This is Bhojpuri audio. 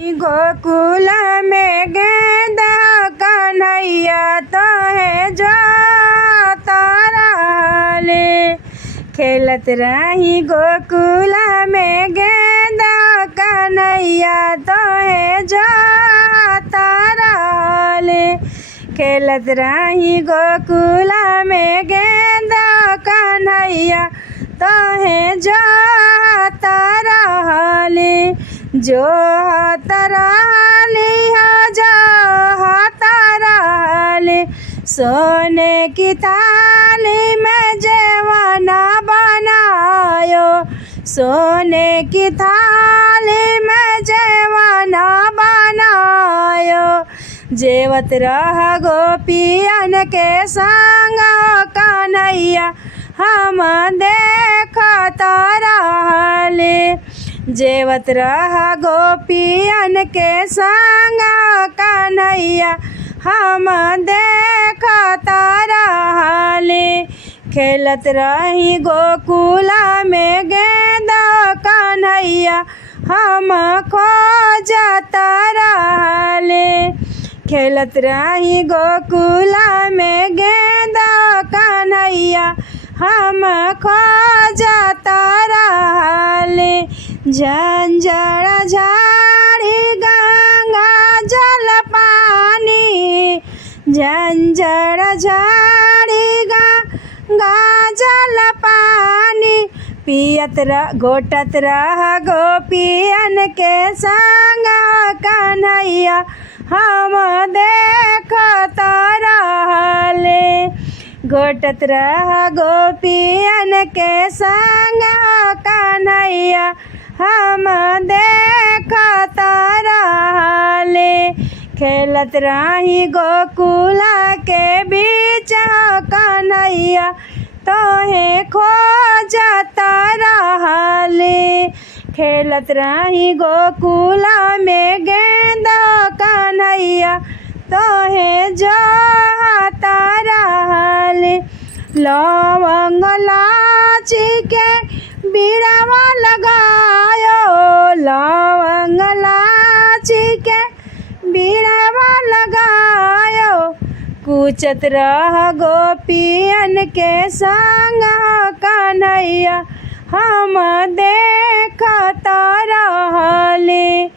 गोकुल में गेंदा कन्हैया तोहे जाता रहले। खेलत रही गोकुल में गेंदा कन्हैया तोहे जाता रहले। खेलत रही गोकुल में गेंदा कन्हैया तोहे जाता रहले। जो रहली जो रहले सोने की थाली में जेवना बनायो। सोने की थाली में जेवना बनायो। जेवत रह गोपियन के संग कन्हैया हम देखत रहले। जेवत रह गोपियन के संग कन्हैया हम देखत रहले। खेलत रही गोकुल में गेंदा कन्हैया हम खोजत रहले। खेलत रही गोकुल में गेंदा कन्हैया हम खोजत रहले। झंझर झाड़ी गंगा जल पानी। झंझर झाड़ी गंगा जल पानी। पियत घोटत रह गोपियन के संग कन्हैया हम देखत रहले। घोटत रह गोपियन के संग कन्हैया हम देखत रहले। खेलत रही गोकुल के बीच कन्हैया तोहे खोजत रहले। खेलत रही गोकुल में गेंदा कन्हैया तोहे जोहत रहले। लवंग लाची के बीड़वा लगायो। लवंग लाची के बीड़वा लगायो। कूचत रह गोपियन के संग कन्हैया हम देखत रहले।